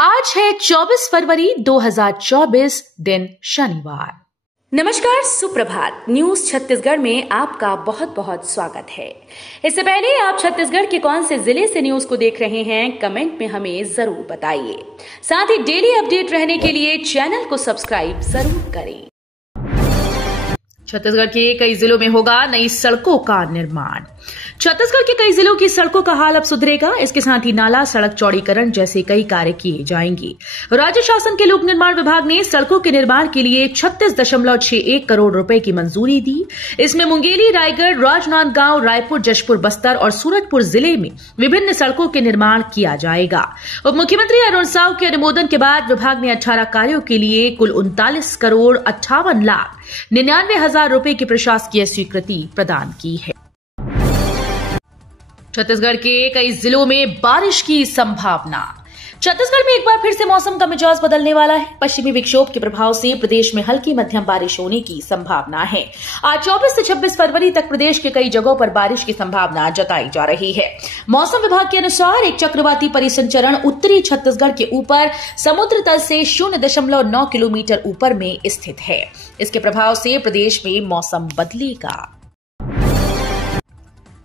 आज है 24 फरवरी 2024 दिन शनिवार। नमस्कार, सुप्रभात। न्यूज छत्तीसगढ़ में आपका बहुत बहुत स्वागत है। इससे पहले आप छत्तीसगढ़ के कौन से जिले से न्यूज को देख रहे हैं, कमेंट में हमें जरूर बताइए। साथ ही डेली अपडेट रहने के लिए चैनल को सब्सक्राइब जरूर करें। छत्तीसगढ़ के कई जिलों में होगा नई सड़कों का निर्माण। छत्तीसगढ़ के कई जिलों की सड़कों का हाल अब सुधरेगा। इसके साथ ही नाला सड़क चौड़ीकरण जैसे कई कार्य किए जाएंगे। राज्य शासन के लोक निर्माण विभाग ने सड़कों के निर्माण के लिए 36.61 करोड़ रुपए की मंजूरी दी। इसमें मुंगेली, रायगढ़, राजनांदगांव, रायपुर, जशपुर, बस्तर और सूरजपुर जिले में विभिन्न सड़कों के निर्माण किया जाएगा। उप मुख्यमंत्री अरुण साव के अनुमोदन के बाद विभाग ने 18 कार्यों के लिए कुल 39,58,99,000 रुपए की प्रशासकीय स्वीकृति प्रदान की है। छत्तीसगढ़ के कई जिलों में बारिश की संभावना। छत्तीसगढ़ में एक बार फिर से मौसम का मिजाज बदलने वाला है। पश्चिमी विक्षोभ के प्रभाव से प्रदेश में हल्की मध्यम बारिश होने की संभावना है। आज 24 से 26 फरवरी तक प्रदेश के कई जगहों पर बारिश की संभावना जताई जा रही है। मौसम विभाग के अनुसार एक चक्रवाती परिसंचरण उत्तरी छत्तीसगढ़ के ऊपर समुद्र तल से 0.9 किलोमीटर ऊपर में स्थित है। इसके प्रभाव से प्रदेश में मौसम बदलेगा।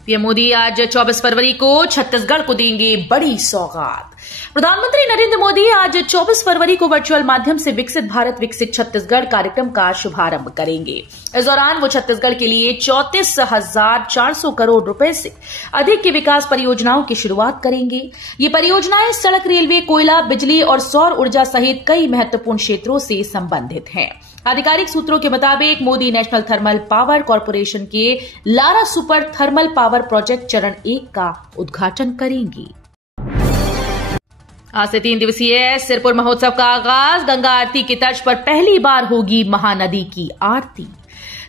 पीएम मोदी आज 24 फरवरी को छत्तीसगढ़ को देंगे बड़ी सौगात। प्रधानमंत्री नरेंद्र मोदी आज 24 फरवरी को वर्चुअल माध्यम से विकसित भारत विकसित छत्तीसगढ़ कार्यक्रम का शुभारंभ करेंगे। इस दौरान वो छत्तीसगढ़ के लिए 34,400 करोड़ रुपए से अधिक की विकास परियोजनाओं की शुरुआत करेंगे। ये परियोजनाएं सड़क, रेलवे, कोयला, बिजली और सौर ऊर्जा सहित कई महत्वपूर्ण क्षेत्रों से संबंधित हैं। आधिकारिक सूत्रों के मुताबिक Modi National Thermal Power Corporation के Lara super thermal power project चरण 1 का उद्घाटन करेंगी। आज से 3 दिवसीय सिरपुर महोत्सव का आगाज। गंगा आरती की तर्ज पर पहली बार होगी महानदी की आरती।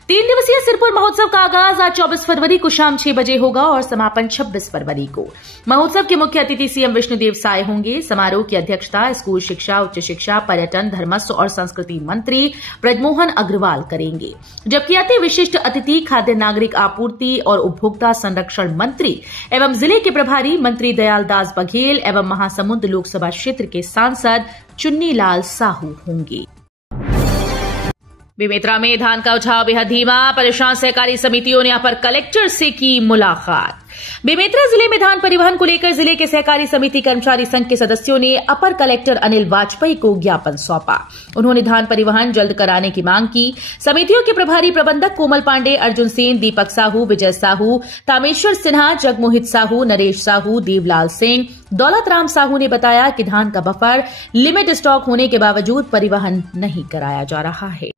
3 दिवसीय सिरपुर महोत्सव का आगाज आज 24 फरवरी को शाम 6 बजे होगा और समापन 26 फरवरी को। महोत्सव के मुख्य अतिथि सीएम विष्णुदेव साय होंगे। समारोह की अध्यक्षता स्कूल शिक्षा, उच्च शिक्षा, पर्यटन, धर्मस्व और संस्कृति मंत्री ब्रजमोहन अग्रवाल करेंगे। जबकि अति विशिष्ट अतिथि खाद्य नागरिक आपूर्ति और उपभोक्ता संरक्षण मंत्री एवं जिले के प्रभारी मंत्री दयाल दास बघेल एवं महासमुंद लोकसभा क्षेत्र के सांसद चुन्नीलाल साहू होंगे। बेमेतरा में धान का उठाव बेहद धीमा। परेशान सहकारी समितियों ने अपर कलेक्टर से की मुलाकात। बेमेतरा जिले में धान परिवहन को लेकर जिले के सहकारी समिति कर्मचारी संघ के सदस्यों ने अपर कलेक्टर अनिल वाजपेयी को ज्ञापन सौंपा। उन्होंने धान परिवहन जल्द कराने की मांग की। समितियों के प्रभारी प्रबंधक कोमल पांडे, अर्जुन सेन, दीपक साहू, विजय साहू, तामेश्वर सिन्हा, जगमोहित साहू, नरेश साहू, देवलाल सिंह, दौलत राम साहू ने बताया कि धान का बफर लिमिट स्टॉक होने के बावजूद परिवहन नहीं कराया जा रहा है।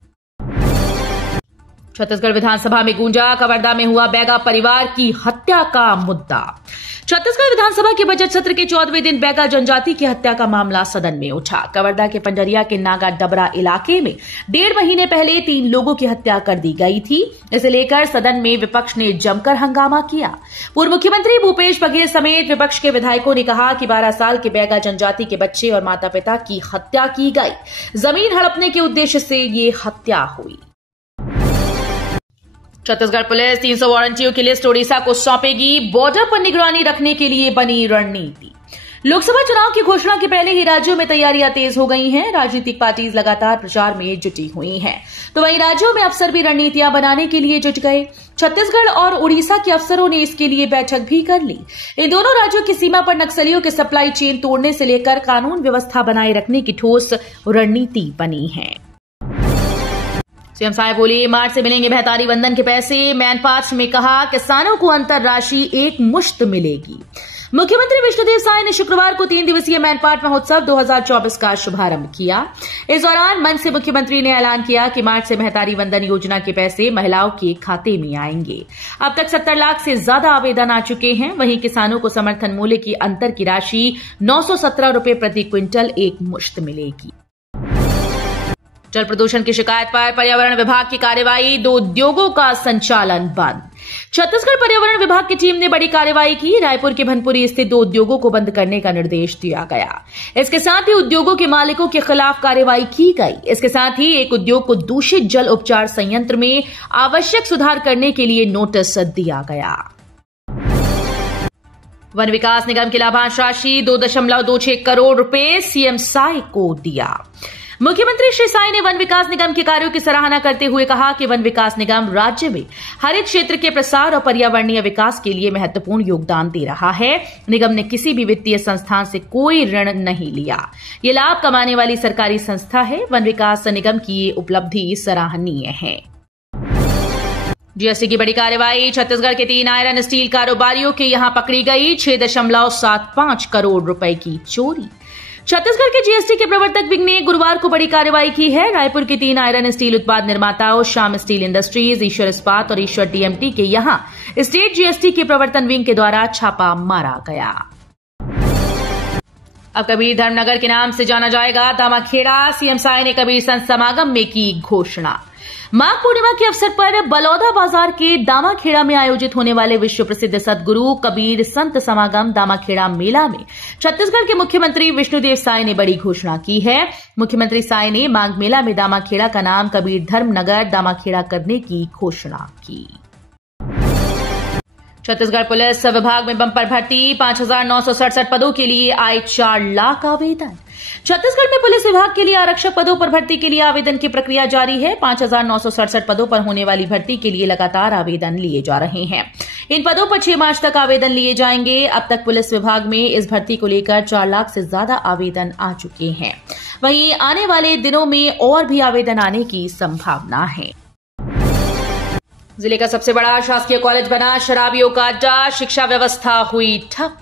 छत्तीसगढ़ विधानसभा में गूंजा कवर्धा में हुआ बैगा परिवार की हत्या का मुद्दा। छत्तीसगढ़ विधानसभा के बजट सत्र के 14वें दिन बैगा जनजाति की हत्या का मामला सदन में उठा। कवर्धा के पंडरिया के नागा डबरा इलाके में 1.5 महीने पहले 3 लोगों की हत्या कर दी गई थी। इसे लेकर सदन में विपक्ष ने जमकर हंगामा किया। पूर्व मुख्यमंत्री भूपेश बघेल समेत विपक्ष के विधायकों ने कहा कि 12 साल के बैगा जनजाति के बच्चे और माता पिता की हत्या की गई। जमीन हड़पने के उद्देश्य से ये हत्या हुई। छत्तीसगढ़ पुलिस 300 वारंटियों की लिस्ट ओडिशा को सौंपेगी। बॉर्डर पर निगरानी रखने के लिए बनी रणनीति। लोकसभा चुनाव की घोषणा के पहले ही राज्यों में तैयारियां तेज हो गई हैं। राजनीतिक पार्टीज लगातार प्रचार में जुटी हुई हैं, तो वहीं राज्यों में अफसर भी रणनीतियां बनाने के लिए जुट गए। छत्तीसगढ़ और उड़ीसा के अफसरों ने इसके लिए बैठक भी कर ली। इन दोनों राज्यों की सीमा पर नक्सलियों के सप्लाई चेन तोड़ने से लेकर कानून व्यवस्था बनाए रखने की ठोस रणनीति बनी है। सीएम साहब बोले, मार्च से मिलेंगे बेहतारी वंदन के पैसे। मैनपाट में कहा, किसानों को अंतर राशि एक मुश्त मिलेगी। मुख्यमंत्री विष्णुदेव साय ने शुक्रवार को 3 दिवसीय मैनपाट महोत्सव 2024 का शुभारंभ किया। इस दौरान मंच से मुख्यमंत्री ने ऐलान किया कि मार्च से बेहतारी वंदन योजना के पैसे महिलाओं के खाते में आएंगे। अब तक 70 लाख से ज्यादा आवेदन आ चुके हैं। वहीं किसानों को समर्थन मूल्य की अंतर की राशि 917 रुपए प्रति क्विंटल एक मुश्त मिलेगी। जल प्रदूषण की शिकायत पर पर्यावरण विभाग की कार्रवाई। 2 उद्योगों का संचालन बंद। छत्तीसगढ़ पर्यावरण विभाग की टीम ने बड़ी कार्रवाई की। रायपुर के भनपुरी स्थित 2 उद्योगों को बंद करने का निर्देश दिया गया। इसके साथ ही उद्योगों के मालिकों के खिलाफ कार्रवाई की गई। इसके साथ ही एक उद्योग को दूषित जल उपचार संयंत्र में आवश्यक सुधार करने के लिए नोटिस दिया गया। वन विकास निगम की लाभांश राशि 2.26 करोड़ रुपए सीएम साय को दिया। मुख्यमंत्री श्री साय ने वन विकास निगम के कार्यों की सराहना करते हुए कहा कि वन विकास निगम राज्य में हरित क्षेत्र के प्रसार और पर्यावरणीय विकास के लिए महत्वपूर्ण योगदान दे रहा है। निगम ने किसी भी वित्तीय संस्थान से कोई ऋण नहीं लिया। ये लाभ कमाने वाली सरकारी संस्था है। वन विकास निगम की ये उपलब्धि सराहनीय है। जीएसटी की बड़ी कार्रवाई। छत्तीसगढ़ के 3 आयरन स्टील कारोबारियों के यहां पकड़ी गई 6.75 करोड़ रुपए की चोरी। छत्तीसगढ़ के जीएसटी के प्रवर्तक विंग ने गुरुवार को बड़ी कार्रवाई की है। रायपुर के 3 आयरन स्टील उत्पाद निर्माताओं श्याम स्टील इंडस्ट्रीज, ईश्वर इस्पात और ईश्वर टीएमटी के यहां स्टेट जीएसटी के प्रवर्तन विंग के द्वारा छापा मारा गया। अब कबीर धर्मनगर के नाम से जाना जाएगा दामाखेड़ा। सीएम साय ने कबीर संत समागम में की घोषणा। माघ पूर्णिमा के अवसर पर बलौदा बाजार के दामाखेड़ा में आयोजित होने वाले विश्व प्रसिद्ध सद्गुरु कबीर संत समागम दामाखेड़ा मेला में छत्तीसगढ़ के मुख्यमंत्री विष्णुदेव साय ने बड़ी घोषणा की है। मुख्यमंत्री साय ने माघ मेला में दामाखेड़ा का नाम कबीर धर्मनगर दामाखेड़ा करने की घोषणा की। छत्तीसगढ़ पुलिस विभाग में बंपर भर्ती। 5,967 पदों के लिए आए 4 लाख आवेदन। छत्तीसगढ़ में पुलिस विभाग के लिए आरक्षक पदों पर भर्ती के लिए आवेदन की प्रक्रिया जारी है। 5,967 पदों पर होने वाली भर्ती के लिए लगातार आवेदन लिए जा रहे हैं। इन पदों पर 6 मार्च तक आवेदन लिए जाएंगे। अब तक पुलिस विभाग में इस भर्ती को लेकर 4 लाख से ज्यादा आवेदन आ चुके हैं। वहीं आने वाले दिनों में और भी आवेदन आने की संभावना है। जिले का सबसे बड़ा शासकीय कॉलेज बना शराबियों का अड्डा। शिक्षा व्यवस्था हुई ठप।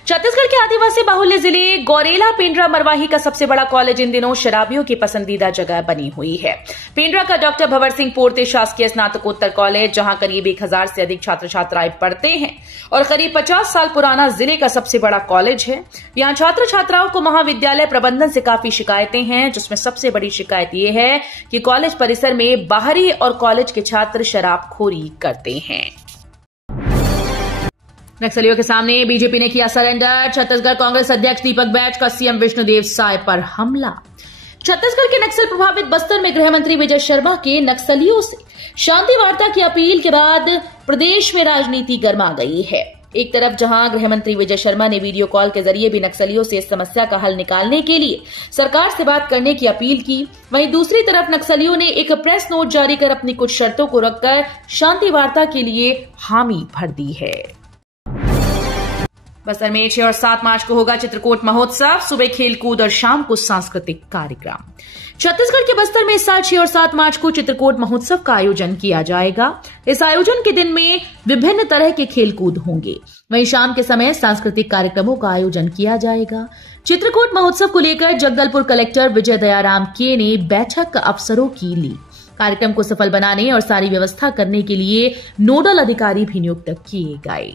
छत्तीसगढ़ के आदिवासी बाहुल्य जिले गौरेला पेंड्रा मरवाही का सबसे बड़ा कॉलेज इन दिनों शराबियों की पसंदीदा जगह बनी हुई है। पेंड्रा का डॉक्टर भंवर सिंह पोर्ते शासकीय स्नातकोत्तर कॉलेज, जहां करीब 1,000 से अधिक छात्र छात्राएं पढ़ते हैं और करीब 50 साल पुराना जिले का सबसे बड़ा कॉलेज है। यहां छात्र छात्राओं को महाविद्यालय प्रबंधन से काफी शिकायतें हैं, जिसमें सबसे बड़ी शिकायत यह है कि कॉलेज परिसर में बाहरी और कॉलेज के छात्र शराबखोरी करते हैं। नक्सलियों के सामने बीजेपी ने किया सरेंडर। छत्तीसगढ़ कांग्रेस अध्यक्ष दीपक बैज का सीएम विष्णुदेव साय पर हमला। छत्तीसगढ़ के नक्सल प्रभावित बस्तर में गृह मंत्री विजय शर्मा के नक्सलियों से शांति वार्ता की अपील के बाद प्रदेश में राजनीति गर्मा गई है। एक तरफ जहां गृह मंत्री विजय शर्मा ने वीडियो कॉल के जरिए भी नक्सलियों से इस समस्या का हल निकालने के लिए सरकार से बात करने की अपील की, वहीं दूसरी तरफ नक्सलियों ने एक प्रेस नोट जारी कर अपनी कुछ शर्तों को रखकर शांति वार्ता के लिए हामी भर दी है। बस्तर में 6 और 7 मार्च को होगा चित्रकोट महोत्सव। सुबह खेलकूद और शाम को सांस्कृतिक कार्यक्रम। छत्तीसगढ़ के बस्तर में इस साल 6 और 7 मार्च को चित्रकोट महोत्सव का आयोजन किया जाएगा। इस आयोजन के दिन में विभिन्न तरह के खेलकूद होंगे, वहीं शाम के समय सांस्कृतिक कार्यक्रमों का आयोजन किया जाएगा। चित्रकोट महोत्सव को लेकर जगदलपुर कलेक्टर विजय दयाराम के ने बैठक अफसरों की ली। कार्यक्रम को सफल बनाने और सारी व्यवस्था करने के लिए नोडल अधिकारी भी नियुक्त किए गए।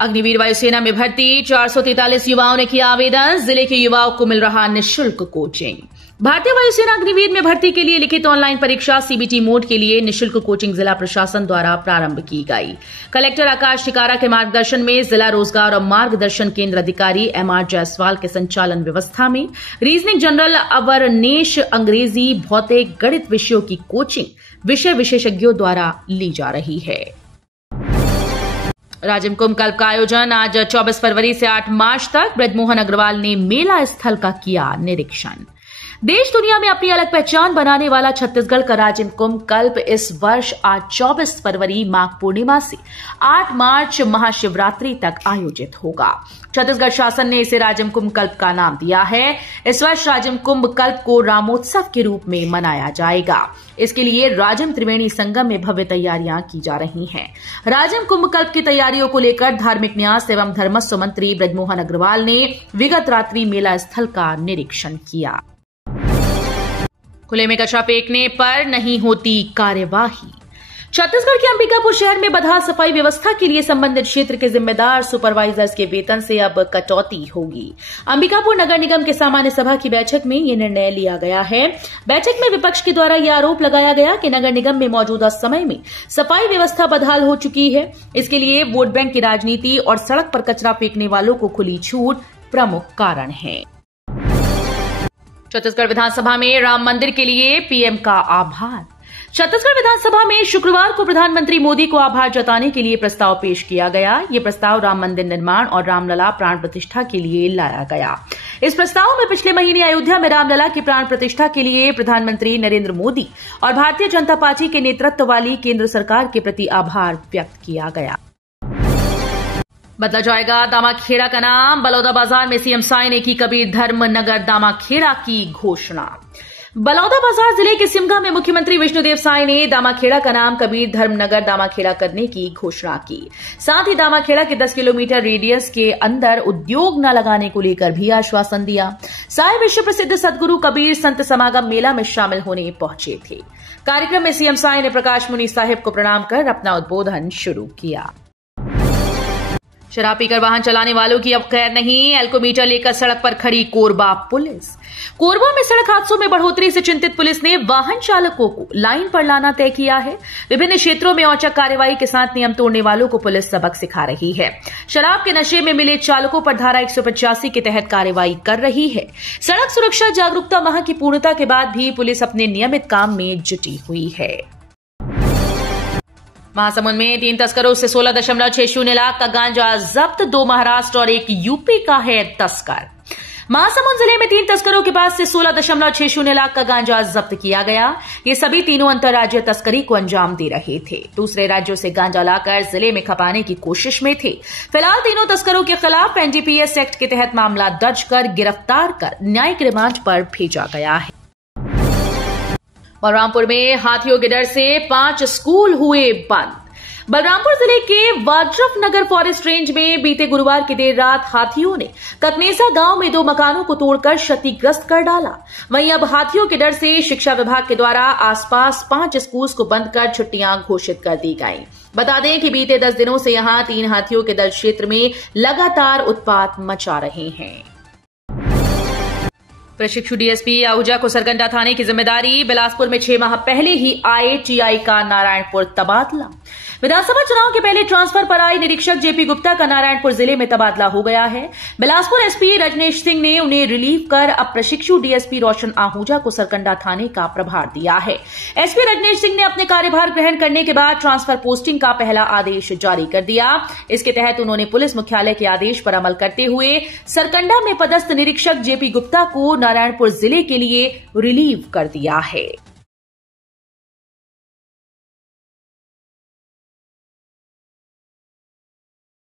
अग्निवीर वायुसेना में भर्ती। 443 युवाओं ने किया आवेदन। जिले के युवाओं को मिल रहा निःशुल्क कोचिंग। भारतीय वायुसेना अग्निवीर में भर्ती के लिए लिखित ऑनलाइन परीक्षा सीबीटी मोड के लिए निःशुल्क कोचिंग जिला प्रशासन द्वारा प्रारंभ की गई। कलेक्टर आकाश टिकारा के मार्गदर्शन में जिला रोजगार और मार्गदर्शन केंद्र अधिकारी एमआर जायसवाल के संचालन व्यवस्था में रीजनिंग जनरल, अवरनेश, अंग्रेजी, भौतिक, गणित विषयों की कोचिंग विषय विशेषज्ञों द्वारा ली जा रही है। राजिम कुंभ कल्प का आयोजन आज 24 फरवरी से 8 मार्च तक। ब्रजमोहन अग्रवाल ने मेला स्थल का किया निरीक्षण। देश दुनिया में अपनी अलग पहचान बनाने वाला छत्तीसगढ़ का राजिम कुंभ कल्प इस वर्ष आज 24 फरवरी माघ पूर्णिमा से 8 मार्च महाशिवरात्रि तक आयोजित होगा। छत्तीसगढ़ शासन ने इसे राजिम कुंभ कल्प का नाम दिया है। इस वर्ष राजिम कुंभ कल्प को रामोत्सव के रूप में मनाया जाएगा। इसके लिए राजिम त्रिवेणी संगम में भव्य तैयारियां की जा रही हैं। राजिम कुंभ कल्प की तैयारियों को लेकर धार्मिक न्यास एवं धर्मस्व मंत्री ब्रजमोहन अग्रवाल ने विगत रात्रि मेला स्थल का निरीक्षण किया। खुले में कचरा फेंकने पर नहीं होती कार्यवाही। छत्तीसगढ़ के अंबिकापुर शहर में बदहाल सफाई व्यवस्था के लिए संबंधित क्षेत्र के जिम्मेदार सुपरवाइजर्स के वेतन से अब कटौती होगी। अंबिकापुर नगर निगम के सामान्य सभा की बैठक में यह निर्णय लिया गया है। बैठक में विपक्ष के द्वारा यह आरोप लगाया गया कि नगर निगम में मौजूदा समय में सफाई व्यवस्था बदहाल हो चुकी है। इसके लिए वोट बैंक की राजनीति और सड़क पर कचरा फेंकने वालों को खुली छूट प्रमुख कारण है। छत्तीसगढ़ विधानसभा में राम मंदिर के लिए पीएम का आभार। छत्तीसगढ़ विधानसभा में शुक्रवार को प्रधानमंत्री मोदी को आभार जताने के लिए प्रस्ताव पेश किया गया। ये प्रस्ताव राम मंदिर निर्माण और रामलला प्राण प्रतिष्ठा के लिए लाया गया। इस प्रस्ताव में पिछले महीने अयोध्या में रामलला की प्राण प्रतिष्ठा के लिए प्रधानमंत्री नरेंद्र मोदी और भारतीय जनता पार्टी के नेतृत्व वाली केंद्र सरकार के प्रति आभार व्यक्त किया गया। बदला जाएगा दामाखेड़ा का नाम। बलौदाबाजार में सीएम साय ने की कबीर धर्म नगर दामाखेड़ा की घोषणा। बलौदाबाजार जिले के सिमगा में मुख्यमंत्री विष्णुदेव साय ने दामाखेड़ा का नाम कबीर धर्म नगर दामाखेड़ा करने की घोषणा की। साथ ही दामाखेड़ा के 10 किलोमीटर रेडियस के अंदर उद्योग न लगाने को लेकर भी आश्वासन दिया। साय विश्व प्रसिद्ध सदगुरु कबीर संत समागम मेला में शामिल होने पहुंचे थे। कार्यक्रम में सीएम साय ने प्रकाश मुनि साहिब को प्रणाम कर अपना उद्बोधन शुरू किया। शराब पीकर वाहन चलाने वालों की अब खैर नहीं। एल्कोमीटर लेकर सड़क पर खड़ी कोरबा पुलिस। कोरबा में सड़क हादसों में बढ़ोतरी से चिंतित पुलिस ने वाहन चालकों को लाइन पर लाना तय किया है। विभिन्न क्षेत्रों में औचक कार्रवाई के साथ नियम तोड़ने वालों को पुलिस सबक सिखा रही है। शराब के नशे में मिले चालकों पर धारा 185 के तहत कार्रवाई कर रही है। सड़क सुरक्षा जागरूकता माह की पूर्णता के बाद भी पुलिस अपने नियमित काम में जुटी हुई है। महासमुंद में 3 तस्करों से 16.60 लाख का गांजा जब्त। 2 महाराष्ट्र और 1 यूपी का है तस्कर। महासमुंद जिले में 3 तस्करों के पास से 16.60 लाख का गांजा जब्त किया गया। ये सभी तीनों अंतर्राज्यीय तस्करी को अंजाम दे रहे थे। दूसरे राज्यों से गांजा लाकर जिले में खपाने की कोशिश में थे। फिलहाल तीनों तस्करों के खिलाफ एनडीपीएस एक्ट के तहत मामला दर्ज कर गिरफ्तार कर न्यायिक रिमांड पर भेजा गया है। बलरामपुर में हाथियों के डर से 5 स्कूल हुए बंद। बलरामपुर जिले के वाड्रफ नगर फॉरेस्ट रेंज में बीते गुरुवार की देर रात हाथियों ने ककनेसा गांव में 2 मकानों को तोड़कर क्षतिग्रस्त कर डाला। वहीं अब हाथियों के डर से शिक्षा विभाग के द्वारा आसपास 5 स्कूल को बंद कर छुट्टियां घोषित कर दी गई। बता दें कि बीते 10 दिनों से यहां 3 हाथियों के दल क्षेत्र में लगातार उत्पात मचा रहे हैं। प्रशिक्षु डीएसपी आहूजा को सरकंडा थाने की जिम्मेदारी। बिलासपुर में 6 माह पहले ही आए टीआई का नारायणपुर तबादला। विधानसभा चुनाव के पहले ट्रांसफर पर आए निरीक्षक जेपी गुप्ता का नारायणपुर जिले में तबादला हो गया है। बिलासपुर एसपी रजनेश सिंह ने उन्हें रिलीव कर अब प्रशिक्षु डीएसपी रोशन आहूजा को सरकंडा थाने का प्रभार दिया है। एसपी रजनेश सिंह ने अपने कार्यभार ग्रहण करने के बाद ट्रांसफर पोस्टिंग का पहला आदेश जारी कर दिया। इसके तहत उन्होंने पुलिस मुख्यालय के आदेश पर अमल करते हुए सरकंडा में पदस्थ निरीक्षक जेपी गुप्ता को नारायणपुर जिले के लिए रिलीव कर दिया है।